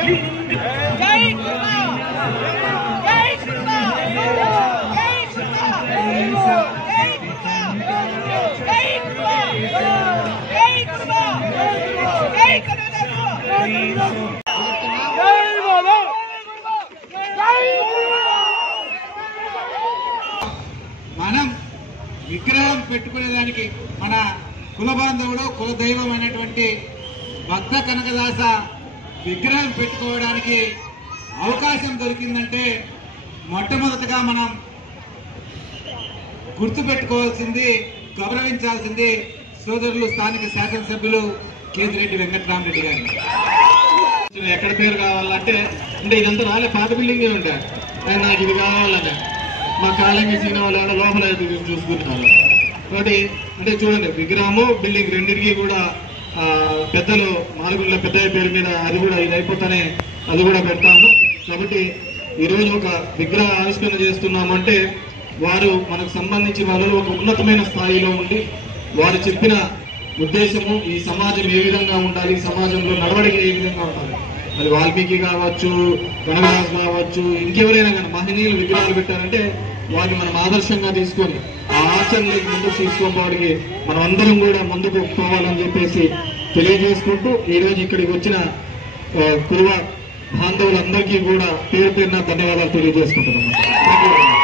మనం విగ్రహం పెట్టుకునేదానికి మన కుల బాంధవుడు కుల దైవం అనేటువంటి భక్త కనకదాస విగ్రహం పెట్టుకోవడానికి అవకాశం దొరికిందంటే మొట్టమొదటిగా మనం గుర్తుపెట్టుకోవాల్సింది, గౌరవించాల్సింది సోదరులు స్థానిక శాసనసభ్యులు కేతిరెడ్డి వెంకటరామరెడ్డి గారు. ఎక్కడ పేరు కావాలంటే ఇదంతా రాలే పాత బిల్డింగే ఉంటాయి. నాకు ఇది కావాలంటే మా కాలంగా సీన వాళ్ళు లోపల చూసుకుంటున్నారు. కాబట్టి చూడండి, విగ్రహము బిల్డింగ్ రెండింటికి కూడా పెద్దలు మాలుగుళ్ళ పెద్దయ్య పేరు మీద అది కూడా ఇది అయిపోతానే అది కూడా పెడతాము. కాబట్టి ఈరోజు ఒక విగ్రహ ఆవిష్కరణ చేస్తున్నామంటే వారు మనకు సంబంధించి వాళ్ళు ఒక ఉన్నతమైన స్థాయిలో ఉండి వారు చెప్పిన ఉద్దేశము ఈ సమాజం ఏ విధంగా ఉండాలి, సమాజంలో నడవడిక ఏ విధంగా ఉండాలి, అది వాల్మీకి కావచ్చు, కనకదాస్ కావచ్చు, ఇంకెవరైనా కానీ మహనీయులు విగ్రహాలు పెట్టారంటే వాటిని మనం ఆదర్శంగా తీసుకొని ఆ ఆచరణలోకి ముందుకు తీసుకోవడానికి మనం అందరం కూడా ముందుకు పోవాలని చెప్పేసి తెలియజేసుకుంటూ ఈరోజు ఇక్కడికి వచ్చిన కుల బాంధవులందరికీ కూడా పేరు పేరున ధన్యవాదాలు తెలియజేసుకుంటున్నాం.